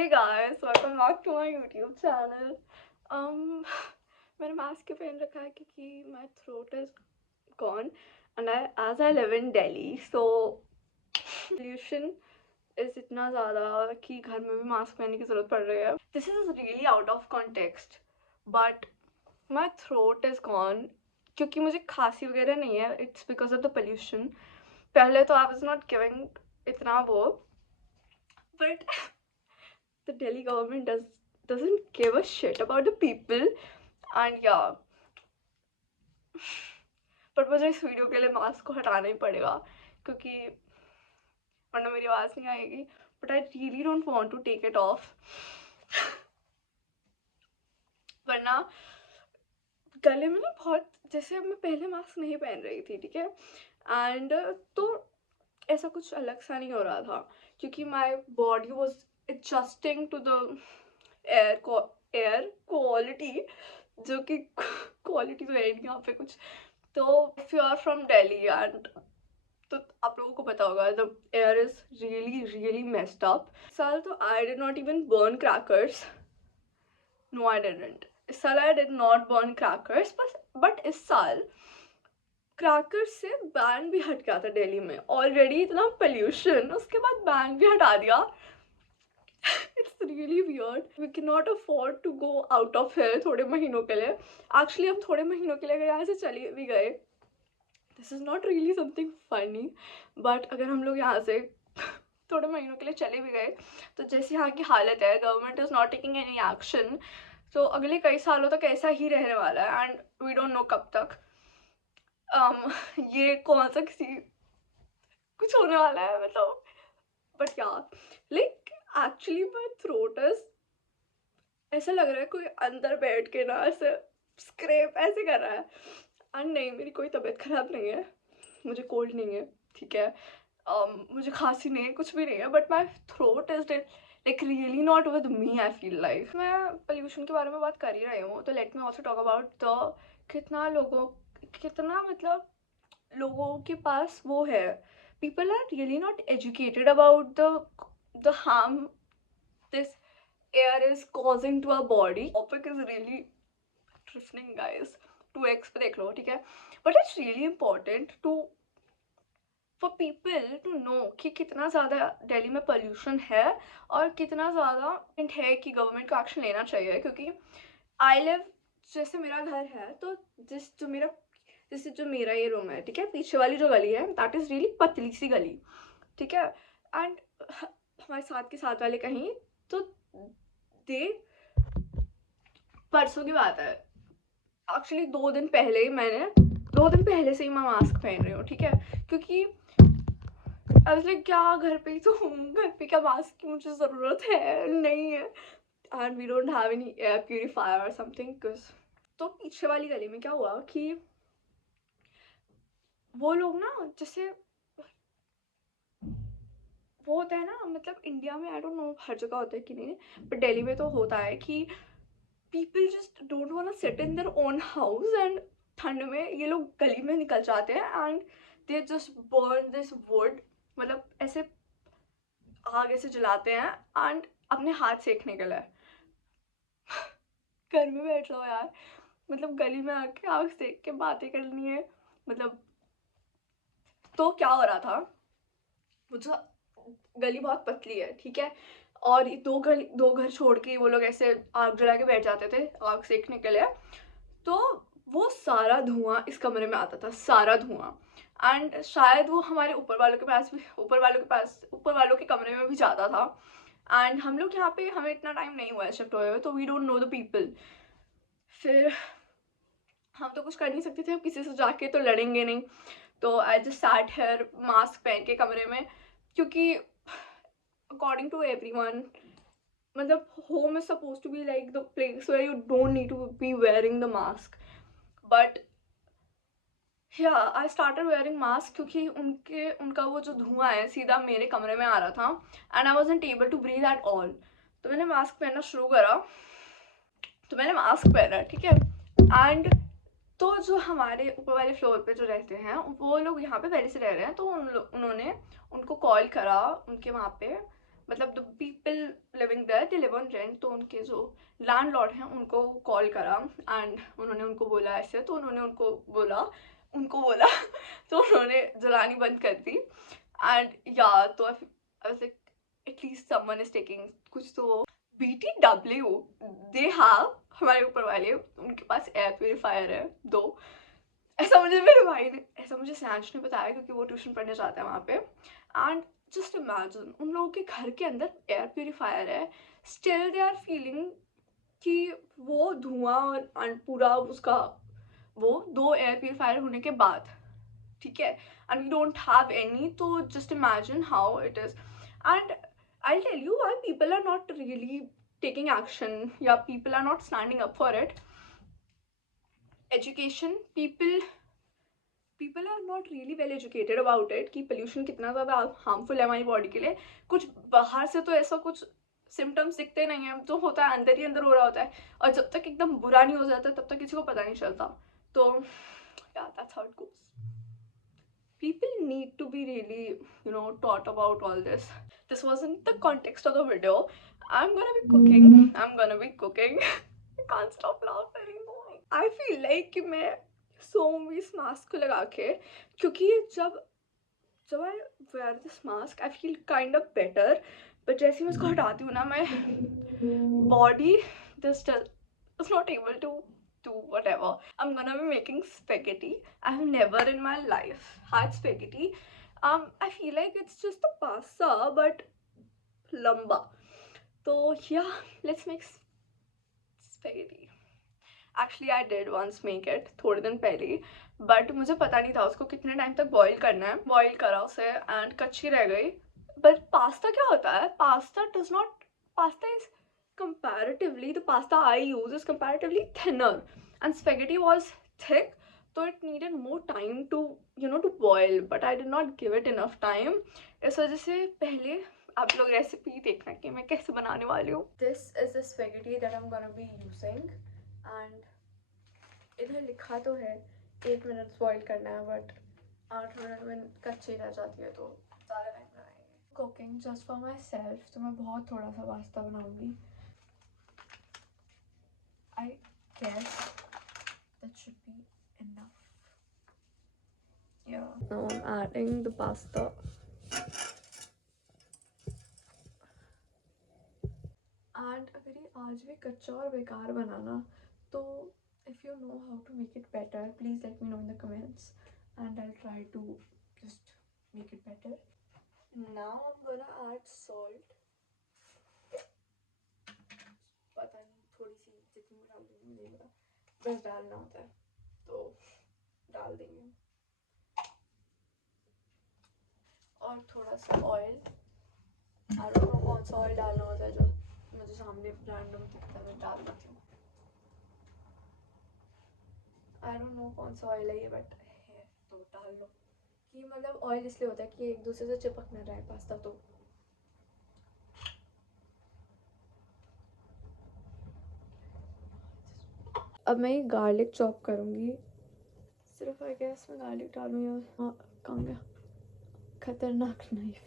Hey guys, welcome back to my YouTube channel. मैंने mask पहन रखा है क्योंकि my throat is gone and as I live in Delhi, so pollution is इतना ज़्यादा कि घर में भी मास्क पहनने की ज़रूरत पड़ रही है. This is really out of context, but my throat is gone क्योंकि मुझे खांसी वगैरह नहीं है. It's because of the pollution. पहले तो I was not giving इतना वो, but the Delhi government doesn't give a shit about the people and yeah. पर मुझे इस वीडियो के लिए मास्क को हटाना ही पड़ेगा क्योंकि वरना मेरी आवाज़ नहीं आएगी. But I really don't want to take it off वरना गले में ना बहुत, जैसे मैं पहले मास्क नहीं पहन रही थी, ठीक है, एंड तो ऐसा कुछ अलग सा नहीं हो रहा था क्योंकि my body was adjusting to the air quality, जो कि क्वालिटी तो है नहीं यहाँ पे कुछ. तो if you are from Delhi and तो आप लोगों को पता होगा the air is really really messed up. इस साल तो I did not even burn crackers. No I didn't. इस साल I did not burn crackers, but इस साल क्रैकर्स से बैन भी हट गया था दिल्ली में. ऑलरेडी इतना पोल्यूशन, उसके बाद बैन भी हटा दिया. It's really weird. We cannot afford to go out of here थोड़े महीनों के लिए. Actually अब थोड़े महीनों के लिए अगर यहाँ से चले भी गए, this is not really something funny, but अगर हम लोग यहाँ से थोड़े महीनों के लिए चले भी गए तो जैसी यहाँ की हालत है, government is not taking any action, तो अगले कई सालों तक ऐसा ही रहने वाला है एंड वी डोंट नो कब तक ये कौन सा किसी कुछ होने वाला है मतलब. बट या like actually my throat is, ऐसा लग रहा है कोई अंदर बैठ के ना ऐसे स्क्रैप ऐसे कर रहा है. एंड नहीं, मेरी कोई तबीयत खराब नहीं है, मुझे कोल्ड नहीं है, ठीक है, मुझे खांसी नहीं है, कुछ भी नहीं है, but my throat is like really not with me. I feel like मैं पोल्यूशन के बारे में बात कर ही रही हूँ तो let me also talk about the कितना मतलब लोगों के पास वो है. People are really not educated about the harm this air is causing to our body. Topic is really interesting guys. 2x पे देख लो, ठीक है, but it's really important for people to know कि कितना ज़्यादा दिल्ली में pollution है और कितना ज़्यादा है कि गवर्नमेंट को एक्शन लेना चाहिए. क्योंकि आई लिव, जैसे मेरा घर है तो जैसे जो मेरा ये रूम है, ठीक है, पीछे वाली जो गली है दैट इज़ रियली पतली सी गली, ठीक है, एंड हमारे साथ वाले कहीं तो दे, परसों की बात है एक्चुअली, 2 दिन पहले से ही मैं मास्क पहन रही हूँ, ठीक है, क्योंकि ऐसे क्या घर पे ही तो हूँ, घर पे क्या मास्क की मुझे ज़रूरत है नहीं है, and we don't have any air purifier और समथिंग. तो पीछे वाली गली में क्या हुआ कि वो लोग ना, जैसे वो होता है ना, मतलब इंडिया में आई डोंट नो हर जगह होता है कि नहीं, बट दिल्ली में तो होता है कि people just don't want to sit in their own house and ठंड में ये लोग गली में निकल जाते हैं and they just burn this wood, मतलब ऐसे आग ऐसे जलाते हैं एंड अपने हाथ सेकने के लिए. घर में बैठ जाओ यार, मतलब गली में आके आग सेक के बातें करनी है मतलब. तो क्या हो रहा था, मुझे गली बहुत पतली है, ठीक है, और दो घर छोड़ के वो लोग ऐसे आग जला के बैठ जाते थे आग सेकने के लिए. तो वो सारा धुआं इस कमरे में आता था, सारा धुआं, एंड शायद वो हमारे ऊपर वालों के कमरे में भी जाता था. एंड हम लोग यहाँ पे, हमें इतना टाइम नहीं हुआ है शिफ्ट हुए हुए, तो we don't know the people. फिर हम तो कुछ कर नहीं सकते थे, अब किसी से जाके तो लड़ेंगे नहीं, तो I just sat here mask पहन के कमरे में, क्योंकि अकॉर्डिंग टू एवरीवन मतलब home is suppose to be like the place where you don't need to be wearing the mask. But या आई स्टार्टेड वेयरिंग मास्क क्योंकि उनका वो जो धुआं है सीधा मेरे कमरे में आ रहा था and I wasn't able to breathe at all. तो मैंने मास्क पहनना शुरू करा, तो मैंने मास्क पहना, ठीक है, एंड तो जो हमारे ऊपर वाले फ्लोर पे जो रहते हैं वो लोग यहाँ पे पहले से रह रहे हैं, तो उन्होंने उनको कॉल करा उनके वहाँ पे मतलब the people living there they live on rent, तो उनके जो लैंडलॉर्ड हैं उनको कॉल करा एंड उन्होंने उनको बोला ऐसे, तो उन्होंने उनको बोला तो उन्होंने जलानी बंद कर दी एंड या तो I was like at least someone is taking कुछ तो। BTW दे हैव, हमारे ऊपर वाले उनके पास एयर प्योरीफायर है 2। ऐसा मुझे सैंज ने बताया क्योंकि वो ट्यूशन पढ़ने जाता है वहाँ पे। एंड जस्ट इमेजिन उन लोगों के घर के अंदर एयर प्योरीफायर है, स्टिल दे आर फीलिंग कि वो धुआं और पूरा उसका वो 2 एयर प्योरीफायर होने के बाद, ठीक है, and we don't have any, तो just imagine how it is. And I'll tell you why people are not really taking action, या people are not standing up for it. Education, people are not really well educated about it कि pollution कितना ज़्यादा harmful है हमारी body के लिए। कुछ बाहर से तो ऐसा कुछ सिम्टम्स दिखते नहीं हैं, जो होता है अंदर ही अंदर हो रहा होता है, और जब तक एकदम बुरा नहीं हो जाता तब तक किसी को पता नहीं चलता। तो yeah, that's how it goes. People need to be really, taught about all this. This wasn't the context of the video. I'm gonna be cooking. I can't stop laughing anymore. I feel like कि मैं सोऊंगी इस mask को लगा के, क्योंकि जब I wear this mask, I feel kind of better. But जैसे ही मैं इसको हटाती हूँ ना, मैं body just is not able to do whatever. I'm gonna be making spaghetti. I have never in my life had spaghetti. I feel like it's just a pasta but lamba. So yeah, let's make spaghetti. Actually I did once make it थोड़े दिन पहले ही, but मुझे पता नहीं था उसको कितने time तक बॉईल करना है। बॉईल करा उसे एंड कच्ची रह गई। बट पास्ता क्या होता है, pasta is comparatively, the pasta I use is comparatively thinner and spaghetti was thick, so it needed more time to to boil, but I did not give it enough time. इस वजह से पहले आप लोग recipe देखना कि मैं कैसे बनाने वाली हूँ। This is the spaghetti that I'm gonna be using and इधर लिखा तो है 8 मिनट बॉईल करना है, बट 8 मिनट में कच्ची रह जाती है तो ज़्यादा टाइम लगाएंगे। Cooking just for my self, तो मैं बहुत थोड़ा सा पास्ता बनाऊंगी। I guess that should be enough. Yeah. Now I'm adding the pasta. And अगर ये आज भी कच्चा और बेकार बनाना, तो if you know how to make it better, please let me know in the comments and I'll try to just make it better. Now I'm gonna add salt. पता नहीं, थोड़ी सी जितनी मैं डाल दूँगी मुझे पता, बस डालना होता है तो डाल देंगे। और थोड़ा सा ऑयल, आई डोंट नो कौन सा ऑयल डालना होता है, जो मुझे सामने रैंडम दिखता है मैं डाल देती हूँ। आई डोंट नो कौन सा ऑयल है ये, बट है तो डाल लो। कि मतलब ऑयल इसलिए होता है कि एक दूसरे से चिपक ना रहे पास्ता। तो अब मैं ये गार्लिक चॉप करूँगी, सिर्फ आई गेस मैं गार्लिक डालूँ या कहाँ गया खतरनाक knife.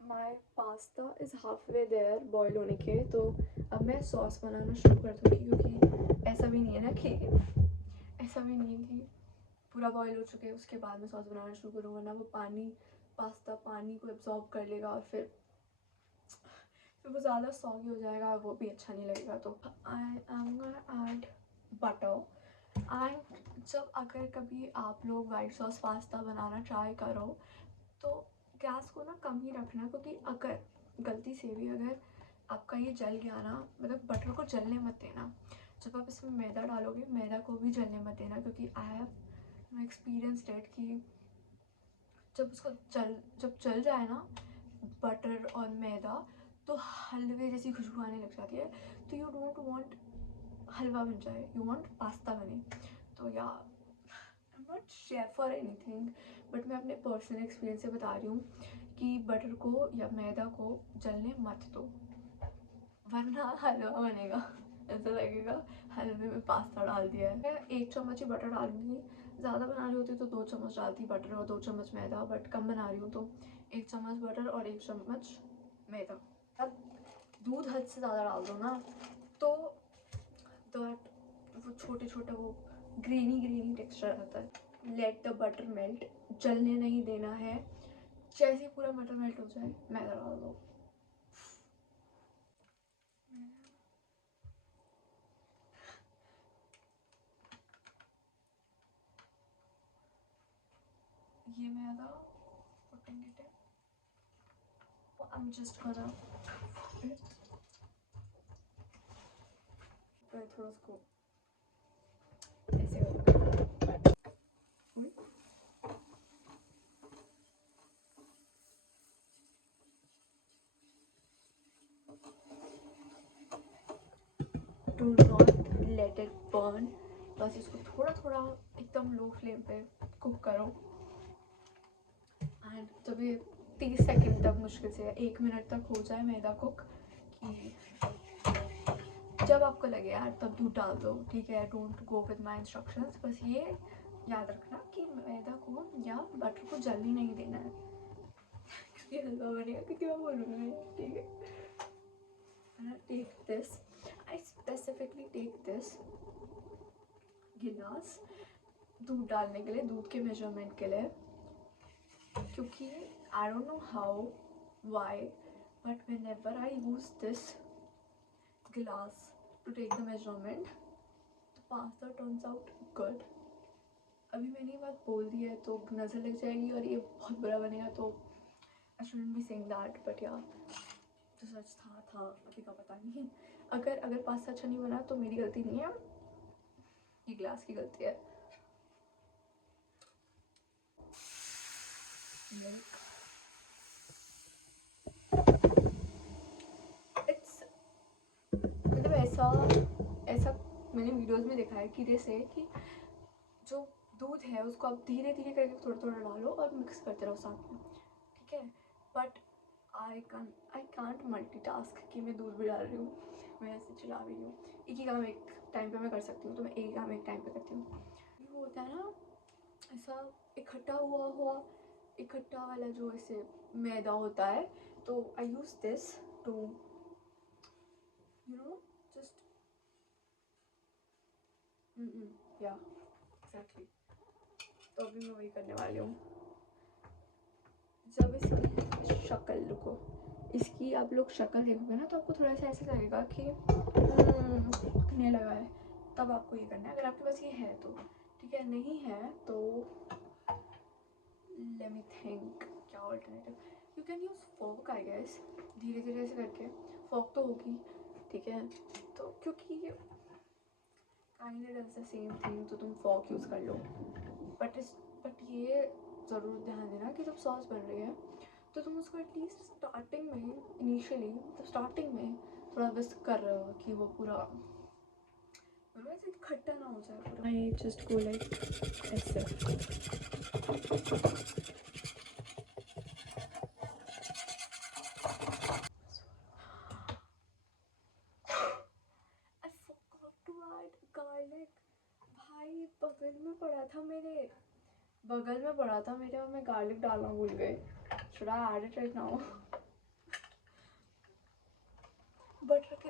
My pasta is halfway there boil होने के, तो अब मैं सॉस बनाना शुरू कर दूँगी, क्योंकि ऐसा भी नहीं है ना कि पूरा बॉयल हो चुके उसके बाद मैं सॉस बनाना शुरू करूँ, वरना वो पास्ता पानी को एब्जॉर्ब कर लेगा और फिर वो ज़्यादा सॉगी हो जाएगा और वो भी अच्छा नहीं लगेगा। तो I am gonna add butter. And जब अगर कभी आप लोग वाइट सॉस पास्ता बनाना ट्राई करो तो गैस को ना कम ही रखना, क्योंकि अगर गलती से भी अगर आपका ये जल गया ना, मतलब बटर को जलने मत देना। जब आप इसमें मैदा डालोगे, मैदा को भी जलने मत देना, क्योंकि आई हैव एक्सपीरियंस्ड इट कि जब जल जाए ना बटर और मैदा, तो हलवे जैसी खुशबू आने लग जाती है। तो यू डोंट वांट हलवा बन जाए, यू वांट पास्ता बने। तो या I am not share for anything, but मैं अपने पर्सनल एक्सपीरियंस से बता रही हूँ कि बटर को या मैदा को जलने मत दो। वरना हलवा बनेगा, ऐसा लगेगा हलवे में पास्ता डाल दिया है। मैं 1 चम्मच ही बटर डालूंगी, ज़्यादा बना रही होती तो 2 चम्मच डालती बटर और 2 चम्मच मैदा, बट कम बना रही हूँ तो 1 चम्मच बटर और 1 चम्मच मैदा। अब दूध हद से ज़्यादा डाल दो ना तो दैट वो छोटे छोटे वो ग्रेनी ग्रेनी टेक्सचर आता है। लेट द बटर मेल्ट, जलने नहीं देना है। जैसे ही पूरा बटर मेल्ट हो जाए मैदा डाल दो। ये मैदा putting it in. I'm just gonna थोड़ा उसको ऐसे करूँगी। Do not let it burn, बस इसको थोड़ा थोड़ा एकदम लो फ्लेम पे कुक करो। एंड जब ये 30 सेकेंड तक, मुश्किल से 1 मिनट तक हो जाए मैदा कुक, कि जब आपको लगे यार तब दूध डाल दो, ठीक है। Don't go with my instructions, बस ये याद रखना कि मैदा को या बटर को जल्दी नहीं देना है, क्योंकि हलवा बनेगा कितनी बार बोलूँगी, ठीक है। Take this, I specifically take this गिलास दूध डालने के लिए, दूध के मेजरमेंट के लिए, क्योंकि I don't know how why but whenever I use this glass to take the measurement, the pasta turns out good. अभी मैंने ये बात बोल दी है तो नज़र लग जाएगी और ये बहुत बुरा बनेगा, तो I shouldn't be saying that, but yeah, तो सच था अभी का पता नहीं। अगर पास्ता अच्छा नहीं बना तो मेरी गलती नहीं है, ये ग्लास की गलती है। इट्स मतलब ऐसा मैंने वीडियोस में देखा है कि जैसे कि जो दूध है उसको आप धीरे धीरे करके थोड़ा थोड़ा डालो और मिक्स करते रहो साथ में, ठीक है। बट आई कांट मल्टीटास्क कि मैं दूध भी डाल रही हूँ, मैं ऐसे चला रही हूँ। एक ही काम एक टाइम पे मैं कर सकती हूँ, तो मैं एक ही काम एक टाइम पे करती हूँ। वो होता है ना ऐसा इकट्ठा वाला जो ऐसे मैदा होता है, तो आई यूज़ दिस टू जस्ट या एग्जैक्टली। तो अभी मैं वही करने वाली हूँ। जब इसकी शक्ल रुको, इसकी आप लोग शक्ल देखोगे ना तो आपको थोड़ा सा ऐसे लगेगा कि पकने लगा है, तब आपको ये करना है। अगर आपके पास ये है तो ठीक है, नहीं है तो लेट मी थिंक क्या alternative. You can use fork I guess, धीरे धीरे ऐसे करके। फोक तो होगी, ठीक है, तो क्योंकि kind does the same thing, तो तुम फोक यूज़ कर लो। बट ये ज़रूर ध्यान देना कि जब सॉस बन रही है तो तुम उसको एटलीस्ट स्टार्टिंग में, इनिशियली मतलब स्टार्टिंग में थोड़ा विस्क कर रहे हो कि वो पूरा वैसे खट्टा ना हो जाए पूरा। आई जस्ट गो लाइक ऐसे। I forgot to add garlic. भाई बगल में पड़ा था मेरे और मैं गार्लिक डालना भूल गई। Should I add it right now? Butter के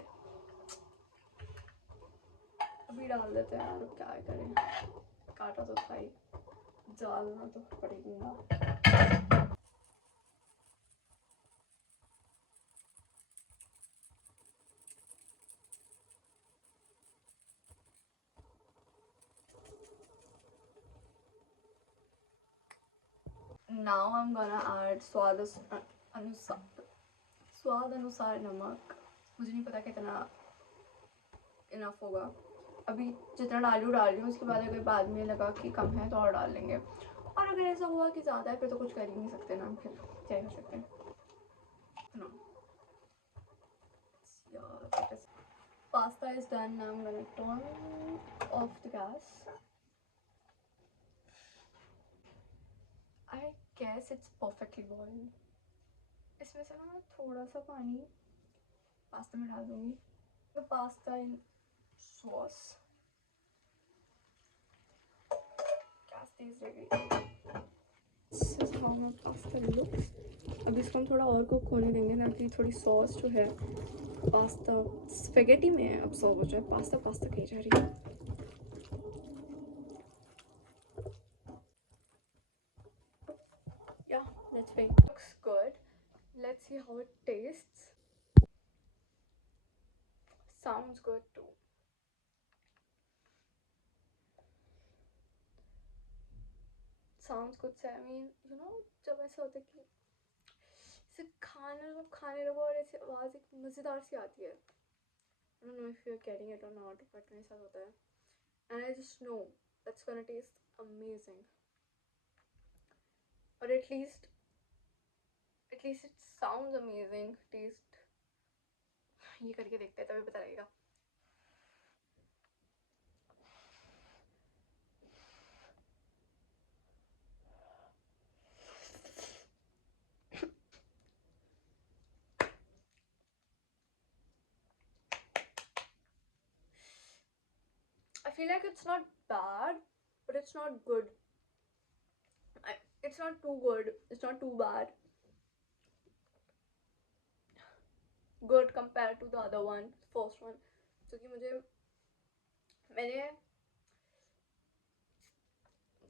अभी डाल देते हैं यार, क्या करें, काटा तो था ही, डालना तो पड़ेगी ना। Now I am gonna add स्वाद अनुसार नमक। मुझे नहीं पता कितना इनफ होगा, अभी जितना डाल रही हूँ, उसके बाद अगर बाद में लगा कि कम है तो और डाल लेंगे, और अगर ऐसा हुआ कि ज़्यादा है फिर तो कुछ कर ही नहीं सकते ना, फिर क्या कर सकते हैं ना। Pasta is done. Now I'm gonna turn off the gas. I guess it's perfectly boiled. इसमें से ना मैं थोड़ा सा पानी पास्ता में डाल दूंगी the pasta in sauce. Gas is ready. This is how my pasta looks. अब इसको हम थोड़ा और कुक होने देंगे ताकि थोड़ी सॉस जो है पास्ता स्पेगेटी में अब्सॉर्ब हो जाए. पास्ता पास्ता कही जा रही है. Yeah, let's wait. Looks good. Let's see how it tastes. Sounds good too. Sounds good से I mean you know जब ऐसा होता है कि इसे खाने लगो और ऐसे आवाज़ एक मज़ेदार सी आती है. I don't know if you're getting it or not, but मेरे साथ होता है. And I just know that's gonna taste amazing. Or at least it sounds amazing. Taste ये करके देखते हैं तभी पता लगेगा. I feel like it's not bad, but it's not good. It's not too good. It's not too bad. Good compared to the other one, first one. क्योंकि मैंने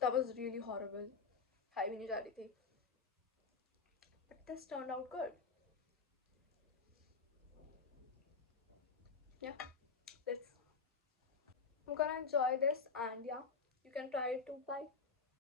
that was really horrible. खाई भी नहीं जा रही थी. But this turned out good. Yeah, I'm gonna enjoy this and yeah, you can try it too. Bye.